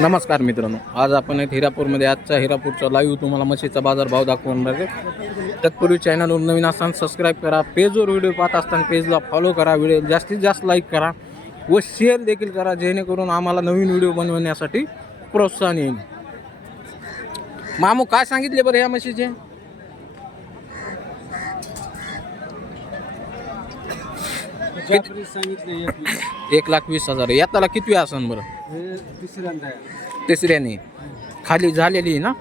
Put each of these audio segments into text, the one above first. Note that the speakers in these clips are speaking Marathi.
नमस्कार मित्रांनो, आज आपण हिरापूरमध्ये आजचा हिरापूरचा लाईव्ह तुम्हाला म्हशीचा बाजारभाव दाखवणार आहे. तत्पूर्वी चॅनलवर नवीन असताना सबस्क्राईब करा, पेजवर व्हिडिओ पाहत असताना पेजला फॉलो करा, व्हिडिओ जास्तीत जास्त लाईक करा व शेअर देखील करा, जेणेकरून आम्हाला नवीन व्हिडिओ बनवण्यासाठी प्रोत्साहन येईल. मामू काय सांगितले बरं या म्हशीचे? सांगितले 1,20,000. याताला किती असन बरं? तिसऱ्यांदा तिसऱ्याने खाली झालेली आहे ना?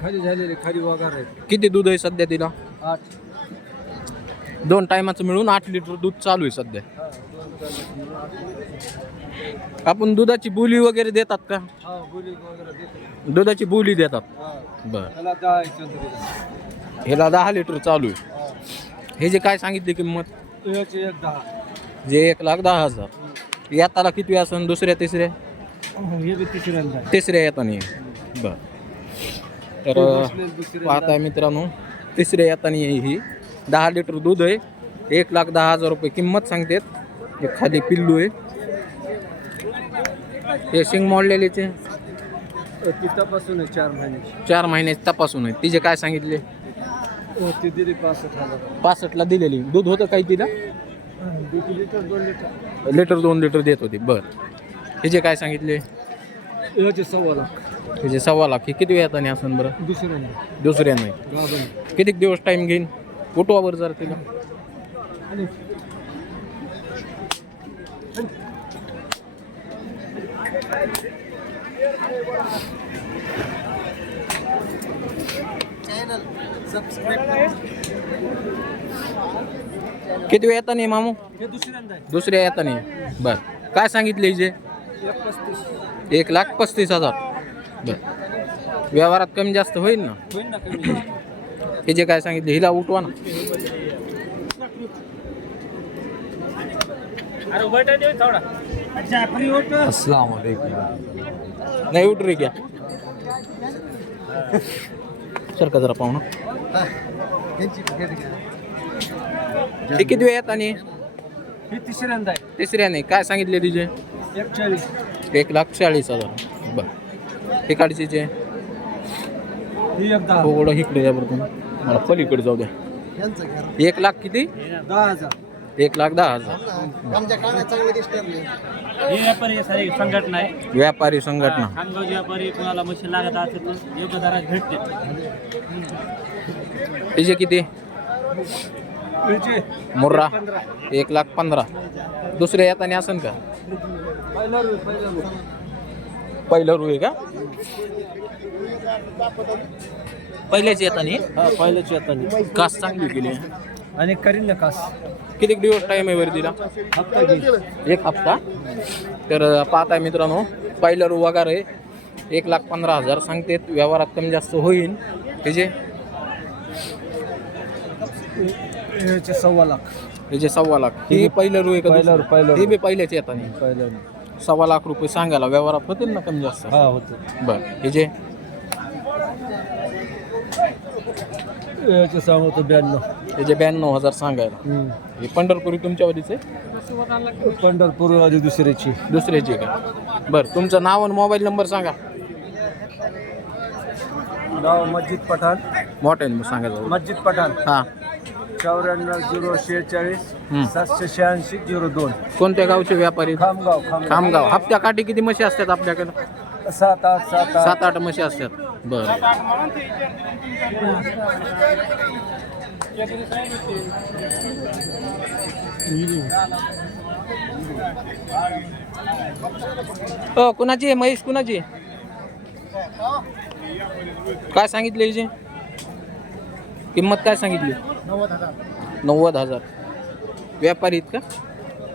खाली झालेले खाली वगार आहे. किती दूध आहे सध्या तिला? 8. 2 टायमाचं मिळून 8 लिटर दूध चालू आहे सध्या. आपण दुधाची बोली वगैरे देतात का? बोली वगैरे देतो. दुधाची बोली देतात. बर, त्याला 10 ह्याला 10 लिटर चालू आहे. हे जे काय सांगितली किंमत? याचे 10. जे 1,10,000. याताला किती असन? दुसऱ्या तिसऱ्या? हे बी तिसऱ्यांदा. तिसऱ्या येतानी. बर, तर पाहताय मित्रांनो, तिसऱ्या येतानी ही 10 लिटर दूध आहे. 1,10,000 रुपये किंमत सांगतात. हे खाली पिल्लू आहे. हे शिंग मोडलेलेचे ती तपासून आहे 4 महिने. 4 महिने तपासून आहे. तिचे काय सांगितले? ती दिली 65,000. 65ला दिलेली. दूध होतं काही तिला? Litre 2 litre. लिटर 2 लिटर देत होती. बर, हिचे काय सांगितले? याचे 1.25 लाख. हिचे 1.25 लाख. हे किती वेळाने असन बरं? दुसऱ्या नाही. किती दिवस टाईम घेईन? उठवावर जर तिला. किती वेळ येता नाही मामू? दुसऱ्या येता नाही. बर, काय सांगितले हिचे? 1,35,000. बर, व्यवहारात कमी जास्त होईल ना? हिचे काय सांगितले? हिला उठवा ना. अस्सलाम वालेकुम. नाही उठ रे क्या सर का जरा पाहू ना. हे किती वेळ येता नाही? ही तिसऱ्यांदा आहे. तिसऱ्या नाही. काय सांगितले तिचे? 140. 1,40,000. बर, हे काढीचे ही 10. थोडं इकडे द्या बरं तुम्ही, मला पलीकडे जाऊ द्या. 1 लाख किती? 10,000. 1,10,000. हे व्यापारी सारी संघटना आहे. व्यापारी संघटना. खानगाव व्यापारी कोणाला मशीन लागत असेल तर योग्य दरात भेटते. तिचे किती? हिचे मुर्रा 1,15,000. दुसऱ्या येताना असन का? पहिलं रू आहे का? पहिल्याच येतानी? पहिल्याची आता कास चांगली केली. आणि करीन ना कास. किती दिवस टाईम आहे वरतीला? हप्ता 1 हप्ता. तर पाहताय मित्रांनो, पहिलं रू वगैरे 1,15,000 सांगते. व्यवहारात कमी जास्त होईल. त्याचे याचे 1.25 लाख. त्याचे 1.25 लाख. ही पहिलं रू आहे का? पहिलं हे बी पहिल्याच येतानी. पहिलं 1.25 लाख रुपये सांगायला व्यवहारात होतील ना कमी जास्त? हा होतं. बर, हे जे याचे सांगतो 92. त्याचे 92,000 सांगायला. हे पंढरपुरी तुमच्या वतीचे? पंढरपूर आधी दुसऱ्याची. दुसऱ्याची का? बरं, तुमचं नाव आणि मोबाईल नंबर सांगा. नाव मस्जिद पठाण. मोठ्याने सांगा. मस्जिद पठाण. हां. 94 786 02. कोणत्या गावचे व्यापारी? खामगाव. खामगाव. हप्त्याकाठी किती म्हशी असतात आपल्याकडे? 7-8. 7-8 म्हशी असतात. बरं, कुणाची आहे म्हैस? कुणाची? काय सांगितले हिची किंमत? काय सांगितली? 90,000. व्यापारी आहेत का?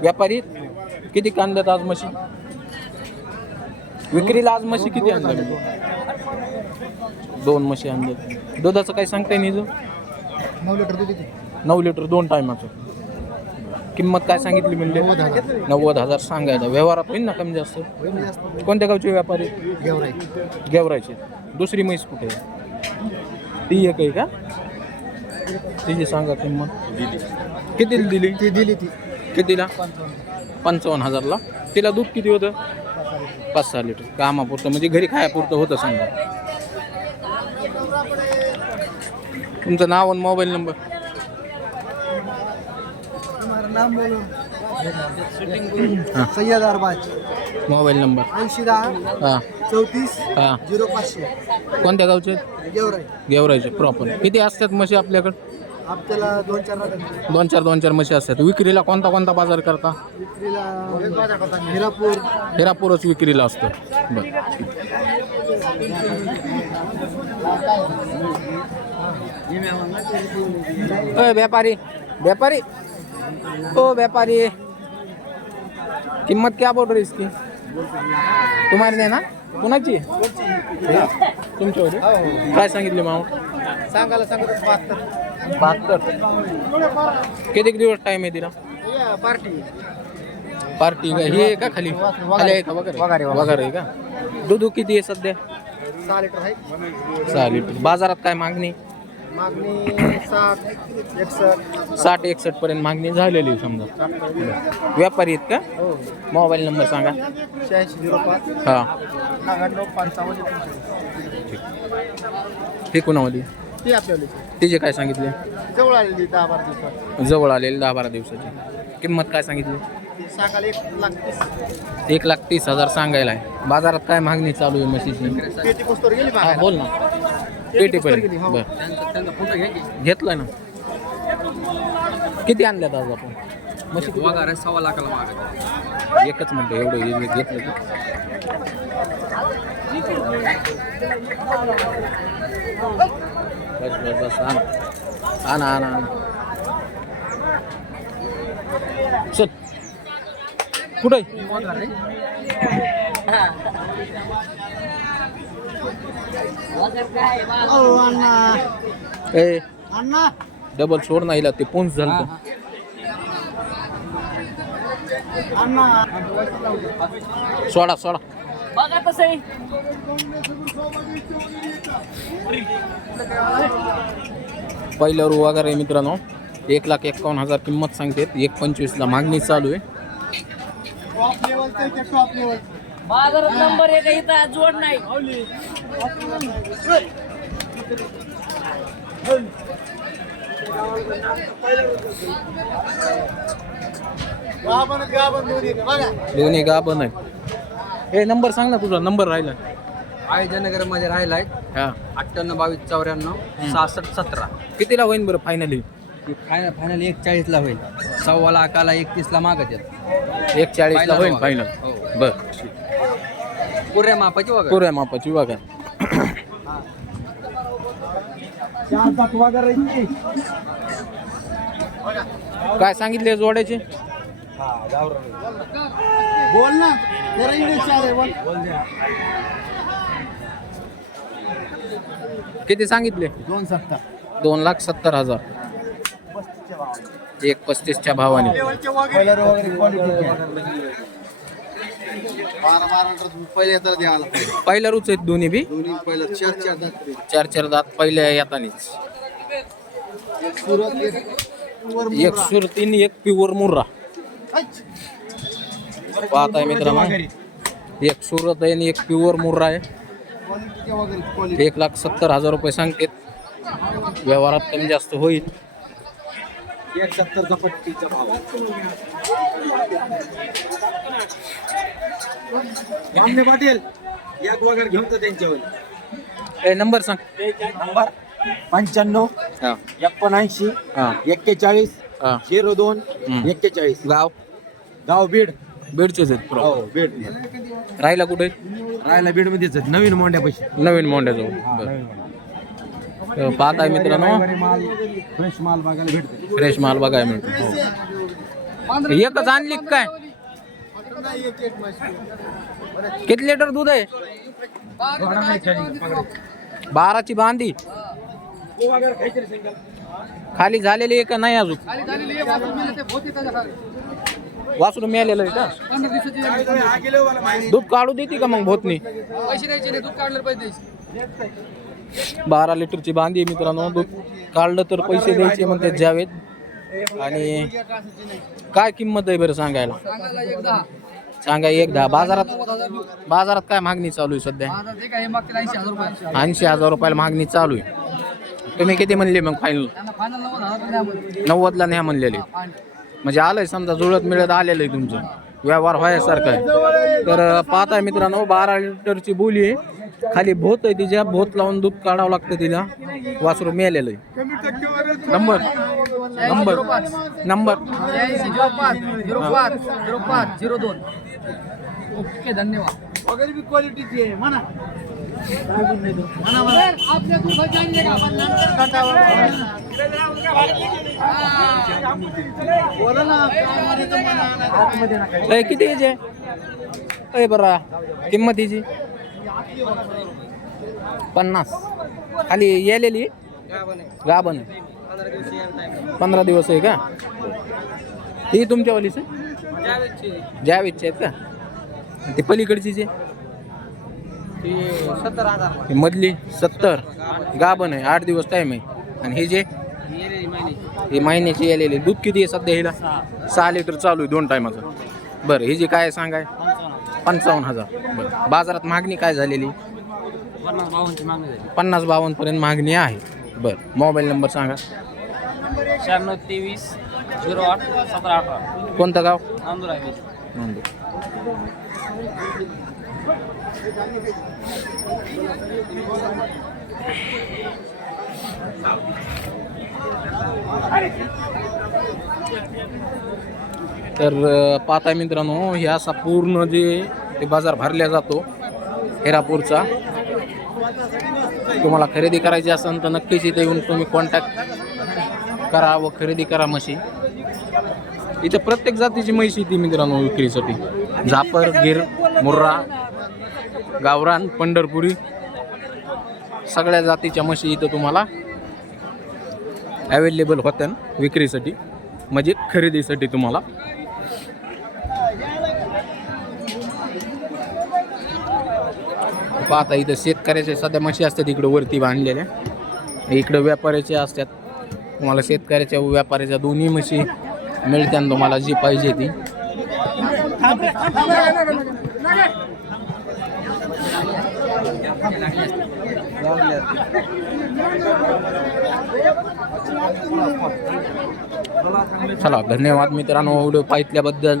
व्यापारी आहेत. किती कांद्यात आज म्हशी विक्रीला? आज म्हशी किती आणल्या? 2 म्हशी आणल्या. दुधाचं काय सांगताय निजू? 9 लिटर दूध. 9 लिटर 2 टायमाचं. किंमत काय सांगितली म्हणजे? 90,000 सांगायला. व्यवहारात होईल ना कमी जास्त? कोणत्या गावचे व्यापारी? गेवरायचे. दुसरी म्हैस कुठे आहे? ती एक आहे का? तिची सांगा किंमत. किती दिली? ती दिली ती कितीला? 55,000ला. तिला दूध किती होतं? 5-6 लिटर कामापुरतं म्हणजे घरी खायापुरतं होतं समजा. तुमचं नाव आणि mobile number. Sayyad Arbaz mobile number 8010 हां 34 हां 0500 कोणत्या गावचे? गेवराई. गेवरायचे प्रॉपर. किती असतात म्हशी आपल्याकडे? आपल्याला 2-4 दोन चार म्हशी असतात. विक्रीला कोणता कोणता बाजार करता? विक्रीला हिरापूर हिरापूरच विक्रीला असतो. बरं. व्यापारी व्यापारी ओ व्यापारी किंमत क्या बोल रही इसकी? तुम्हारी नाही ना? कुणाची? तुमच्या होती? काय सांगितले माव? सांगायला सांगतो 72. किती दिवस टाइम आहे तिला? पार्टी पार्टी का ही आहे का खाली खाली आहे का वगैरे वगैरे आहे का? दूध किती आहे सध्या? 6 लिटर आहे. 6 लिटर. बाजारात काय मागणी? मागणी 60-61. 60-61 पर्यंत मागणी झालेली आहे समजा. व्यापारी आहेत का? हो. मोबाईल नंबर सांगा. 8605 हां 9955. हे कुणावाली? ती आपल्याला तिचे काय सांगितले? जवळ आलेली 10-12 दिवसात. जवळ आलेले 10-12 दिवसाची. किंमत काय सांगितली? ती सांगायला 1,30,000. 1,30,000 सांगायला आहे. बाजारात काय मागणी चालू आहे म्हशीची? पेटी पुस्तक गेली हा मागायला. बोल ना. पेटीपर्यंत हो. बरं घेतलंय ना. किती आणल्यात आज आपण म्हशी? 1.25 लाखाला मागा. एकच म्हणतो एवढं घेतलं की. बस बस बस आण आण आण चल कुठे ए अण्णा डबल सोड नाही ते पोन्स झालं. अण्णा सोडा सोडा. बघा तसं पहिलं रू वगैरे मित्रांनो 1,51,000 किंमत सांगते. 1,25,000 मागणी चालू आहे. टॉप लेवल ते टॉप लेवल. बाजारात नंबर 1 इथं जोड नाही. गाभण दोन्ही बघा. दोन्ही गाभण आहे. हे नंबर सांग ना तुझा. नंबर राहिला आयजनगर मध्ये राहिलाय हा 98 22 94 66 17. कितीला होईन बरं फायनली? फायनल 140 ला होईल. 1.25 लाखाला 31 ला मागत आहेत. 1,40,000 ला होईन फायनल. हो. बर पुऱ्या मापाची वगैरे. पुऱ्या मापाची बघा. काय सांगितले जोड्याचे? बोल ना जरा इंग्लिश चालेल बोल. किती सांगितले? 270. 2,70,000. 1,35,000 भावाने. कलर वगैरे क्वालिटी पहिले तर द्यावा लागतो. पहिल्या रूच आहेत दोन्ही बी. दोन्ही पहिलं 4 दात. 4 दात पहिल्या येतानीच. सुरत एक सुरतीन एक प्युअर मुर्रा पाहताय मित्रांनो. एक सुरत आहे आणि एक प्युअर मुर्रा आहे. 1,70,000 रुपये सांगते. व्यवहारात कमी जास्त होईल. 170 पट्टीचा भाव. आमने पाटील एक वगैरे घेऊन तर त्यांच्यावर. ए नंबर सांग. नंबर 95 हा 79 हा 41 हा 02 हम्म. 41. गाव गाव बीड. बीडचेच आहेत हो प्रॉपर. बीड. राहिला कुठे? राहायला बीड मध्येच नवीन मोंड्यापाशी. नवीन मोंड्याजवळ. बरं पाहताय मित्रांनो माल फ्रेश माल बघायला भेटते. फ्रेश माल बघाय मिळतो. एकच आणली का काय? किती लिटर दूध आहे? 12ची बांधी खाली झालेली आहे का नाही अजून? वासरू मिळालेलं आहे का? दूध काढू देते का मग भोतनी? 12 लिटरची बांधी आहे मित्रांनो. दूध काढलं तर पैसे द्यायचे म्हणते जावेद. आणि काय किंमत आहे बरं सांगायला? सांगा 1.10. बाजारात काय मागणी चालू आहे सध्या? 80,000 रुपयाला मागणी चालू आहे. तुम्ही किती म्हणले मग फायनल? 90ला न्या म्हणलेले. म्हणजे आलंय समजा जुळत मिळत आलेलं आहे तुमचं, व्यवहार व्हायसारखं आहे. तर पाहताय मित्रांनो 12 लिटरची बोली आहे. खाली भोत आहे तिच्या, भोत लावून दूध काढावं लागतं तिला. वासरू मेलेलं आहे. नंबर 0505050502. ओके धन्यवाद. वगैरे भी क्वालिटीची आहे म्हणा. किती यायचे बरा किंमत हिची? 50. खाली येलेली गाभण आहे. 15 दिवस आहे का? ही तुमच्यावालीच आहे? जावेदची आहेत का? ते पलीकडची जे 70,000. मधली 70 गाभण आहे. 8 दिवस टाईम आहे. आणि हे जे हे महिन्याची येलेली दूध किती आहे सध्या हिला? 6 लिटर चालू आहे 2 टायमाचं. बरं ही जी काय सांगाय? 55,000. बरं बाजारात मागणी काय झालेली? 50-52 पर्यंत मागणी आहे. बरं मोबाईल नंबर सांगा. 9623081718. कोणतं गाव? नांदूर. तर पाहताय मित्रांनो हे असा पूर्ण जे ते बाजार भरला जातो हिरापूरचा. तुम्हाला खरेदी करायची असेल तर नक्कीच इथे येऊन तुम्ही कॉन्टॅक्ट करा व खरेदी करा म्हशी. इथे प्रत्येक जातीची म्हशी ती मित्रांनो विक्रीसाठी. जापर, गिर, मुर्रा, गावरान, पंढरपुरी सगळ्या जातीच्या म्हशी इथं तुम्हाला अवेलेबल होत्या विक्रीसाठी, म्हणजे खरेदीसाठी तुम्हाला. पाहता इथं शेतकऱ्याचे सध्या म्हशी असतात इकडं वरती बांधलेल्या, इकडं व्यापाऱ्याचे असतात. तुम्हाला शेतकऱ्याच्या व व्यापाऱ्याच्या दोन्ही म्हशी मिळत्या तुम्हाला जी पाहिजे ती. चला धन्यवाद मित्रांनो व्हिडिओ पाहिल्याबद्दल.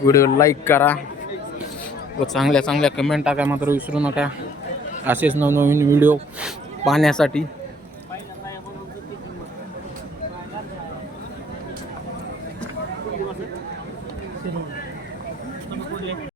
व्हिडिओ लाईक करा व चांगल्या कमेंट टाका मात्र विसरू नका. असेच नवनवीन व्हिडिओ पाहण्यासाठी